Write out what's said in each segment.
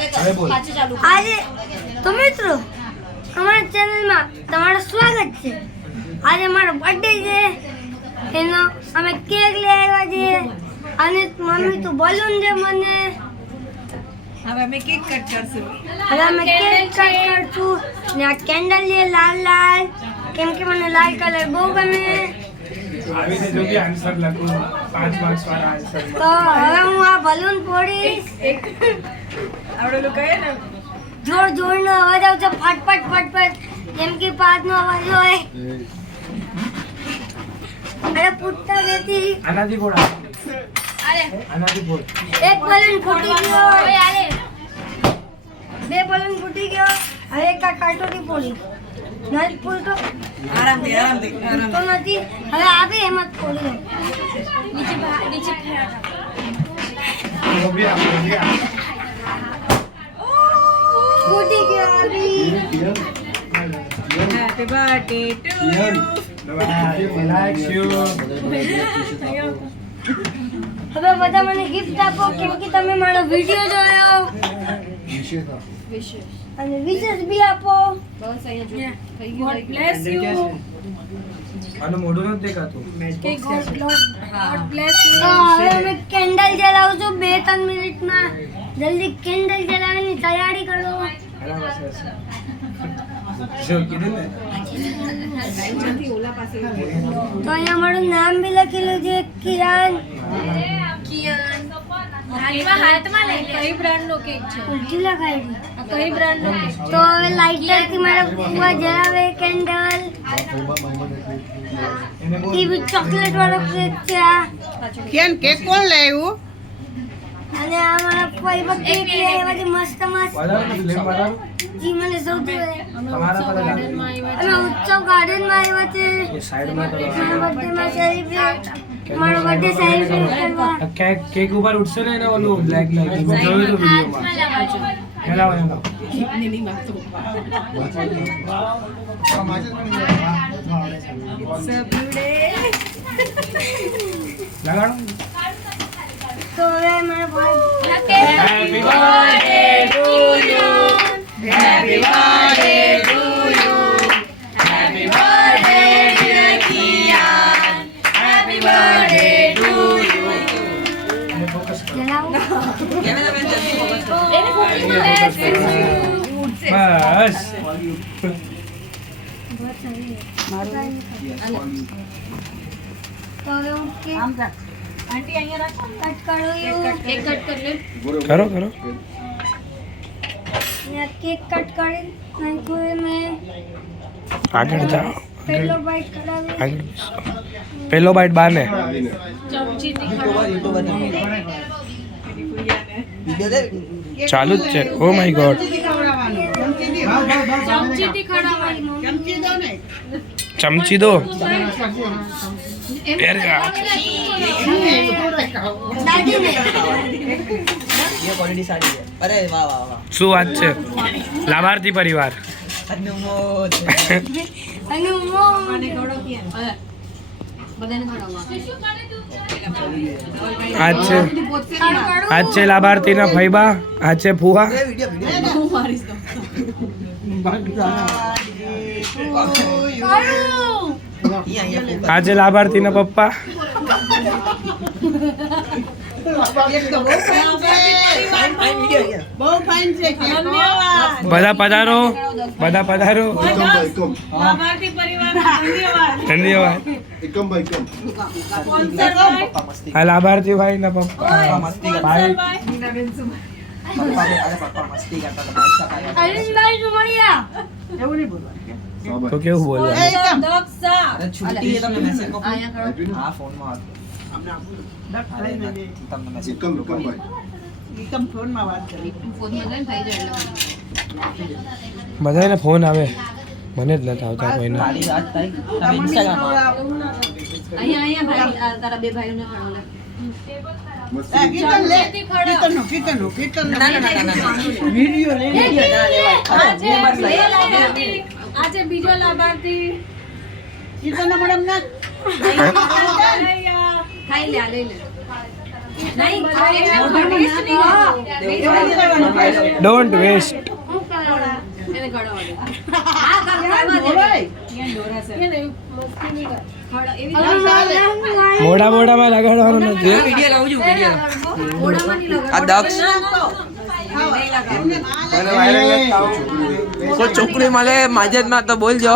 આજે તો મિત્રો અમારા ચેનલમાં તમારું સ્વાગત છે. આજે મારો બર્થડે છે, એનો અમે કેક લઈ આવ્યા છીએ અને મમ્મી તો બલૂન દે મને. હવે અમે કેક કટ કરશું. ને આ કેન્ડલ છે લાલ લાલ, કેમ કે મને લાલ કલર બહુ ગમે. આવીને જો કે આન્સર લખું 5 માર્ક્સ વાળા આન્સર. તો હવે હું આ બલૂન ફોડીશ. આપણે લોકો કહે ને જોર જોરનો અવાજ આવશે, ફટફટ ફટફટ, જેમ કે 5 નો અવાજ હોય. અરે પૂછતા નથી. આનાથી બોલા. અરે આનાથી બોલ. એક બલૂન ફૂટી ગયો. અરે બે બલૂન ફૂટી ગયો. હવે એક કાટોટી ફોડી. નલ ફૂટતો આરામથી તો નથી. હવે આવે એમ જ ફોડી દો. નીચે બોલિયા. ફૂટી ગયો. આવી happy birthday to you. Relax you. હવે બધા મને ગિફ્ટ આપો, કેમ કે તમે મારો વિડિયો જોયો અને વિશેષ બી આપો. બસ અહીંયા જો ગોડ બ્લેસ યુ. આનું મોઢું નથી દેખાતું. God bless you. હવે અમે કેન્ડલ જલાવશું 2-3 મિનિટમાં. જલ્દી કેન્ડલ જલાવવાની તૈયારી કરો. જો કીધું ને. ઓલા પાસે તો અહીંયા મારું નામ બી લખેલું છે, કિયાન. કઈ બ્રાન્ડનો કેક છે? ઉલટી લખાયેલું. કઈ બ્રાન્ડનો કેક? તો હવે લાઇટર થી મારા ફુવા જલાવે કેન્ડલ. એ બી ચોકલેટ વાળો કેક છે આ. કેન કેક કોણ લાવ્યું? અને આ મારા ફુવા કેક લઈ આવ્યા છે મસ્ત મસ્ત. બતાવો ને ફિલ્મ બતાવો. જી મને સૌથી તમારા પર અમે ઉત્સવ ગાર્ડન માં આવ્યા છે. એ સાઈડમાં તો મારા બર્થડે માં સેલિબ્રેટ, મારો બર્થડે સેલિબ્રેટ કરવા. કેક ઉપર ઉઠશે ને એને ઓલું બ્લેક લાઈટ જોયું તો વિડિયોમાં. હેલાવો હેલાવો. લગાડો. તો હવે મારા ભાઈ happy birthday to you. Happy birthday to you. Happy birthday dear Kiyan. Happy birthday to you. અને ફોકસ કરો. જલાવો. બસ. તો હવે હું કેક આંટી અહીંયા રાખો. કટ કરું છું. કેક કટ કરી લે. કરો કરો. અહીંયા કેક કટ કરી નાખ્યું મેં. આગળ જાઓ. પહેલો બાઈટ કરાવી. આગળ પહેલો બાઈટ બાને. ચમચીથી ખવડાવો. ચાલુ જ છે. Oh my god. ચમચીથી ખવડાવવાની. ચમચી દો ને. ચમચી દો. શું વાત છે? લાભાર્થી પરિવાર. અને હું બધાને ખવડાવવા. આજ છે આજ છે લાભાર્થીના ફૈબા. આજ છે ફુવા. આજ છે લાભાર્થીના પપ્પા. બહુ ફાઇન છે કેક. બધા પધારો. બધા પધારો. લાભાર્થી પરિવારને ધન્યવાદ. ધન્યવાદ. આ લાભાર્થી ભાઈ ના પપ્પા. ભાઈ અરવિંદભાઈ સુમરિયા. એવું નહીં બોલવાનું. તો કેવું બોલવાનું? દક્ષા. એકમ ફોનમાં વાત કરી. બધાને ફોન આવે, મને જ નથી આવતા કોઈને. અહીંયા ભાઈ તારા બે ભાઈઓને ખવડાવવા. કીર્તન લે. કીર્તન વિડિયો લે. આજે બીજો લાભાર્થી. કીર્તન મેડમ ના ખાઈ લે, લઈ લે. નહીં ટેસ્ટ નહીં ડોન્ટ વેસ્ટ. હું કરવા એને ખવડાવવા દે આ ખાવા દે બોલાય. મોઢા મોઢામાં લગાડવાનું નથી. વિડિયો લાવું છું વિડિયો. મોઢામાં નહીં લગાડ આ દક્ષ કોઈ છોકરી મળે માજેદમાં તો બોલજો.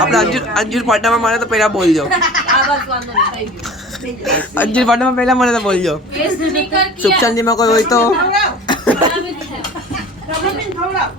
આપણે અંજુર પાટામાં મળે તો પહેલા બોલજો. આ બસ વાંધો નહીં થઈ ગયું અંજુર પાટામાં પહેલા મળે તો બોલજો. ટેસ્ટ નહીં કર સુખ શાંતિમાં કોઈ હોય તો ખવડાવ. ખવડાવ.